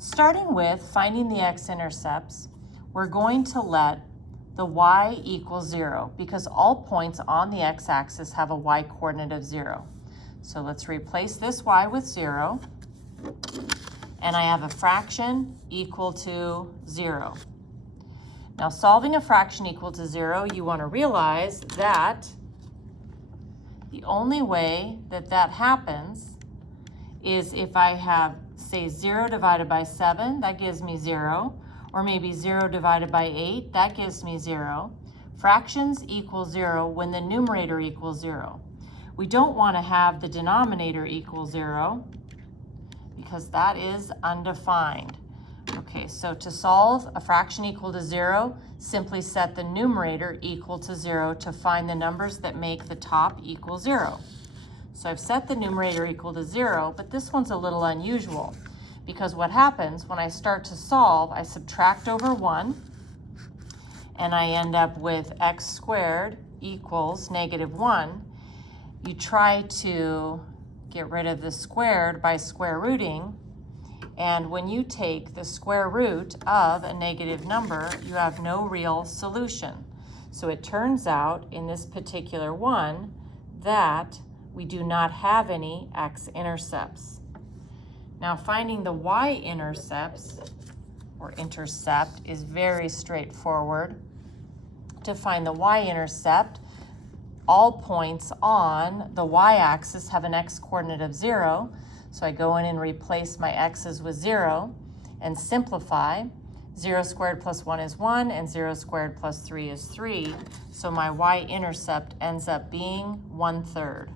Starting with finding the x-intercepts, we're going to let the y equal 0 because all points on the x-axis have a y-coordinate of 0. So let's replace this y with 0, and I have a fraction equal to 0. Now, solving a fraction equal to 0, you want to realize that the only way that that happens is if I have, say, 0 divided by 7, that gives me 0, or maybe 0 divided by 8, that gives me 0. Fractions equal 0 when the numerator equals 0. We don't want to have the denominator equal 0 because that is undefined. Okay, so to solve a fraction equal to 0, simply set the numerator equal to 0 to find the numbers that make the top equal 0. So I've set the numerator equal to 0, but this one's a little unusual because what happens when I start to solve, I subtract over 1, and I end up with x squared equals -1. You try to get rid of the squared by square rooting, and when you take the square root of a negative number, you have no real solution. So it turns out in this particular one that we do not have any x-intercepts. Now, finding the y-intercepts or intercept is very straightforward. To find the y-intercept, all points on the y-axis have an x-coordinate of 0. So I go in and replace my x's with 0 and simplify. 0 squared plus 1 is 1, and 0 squared plus 3 is 3. So my y-intercept ends up being 1/3.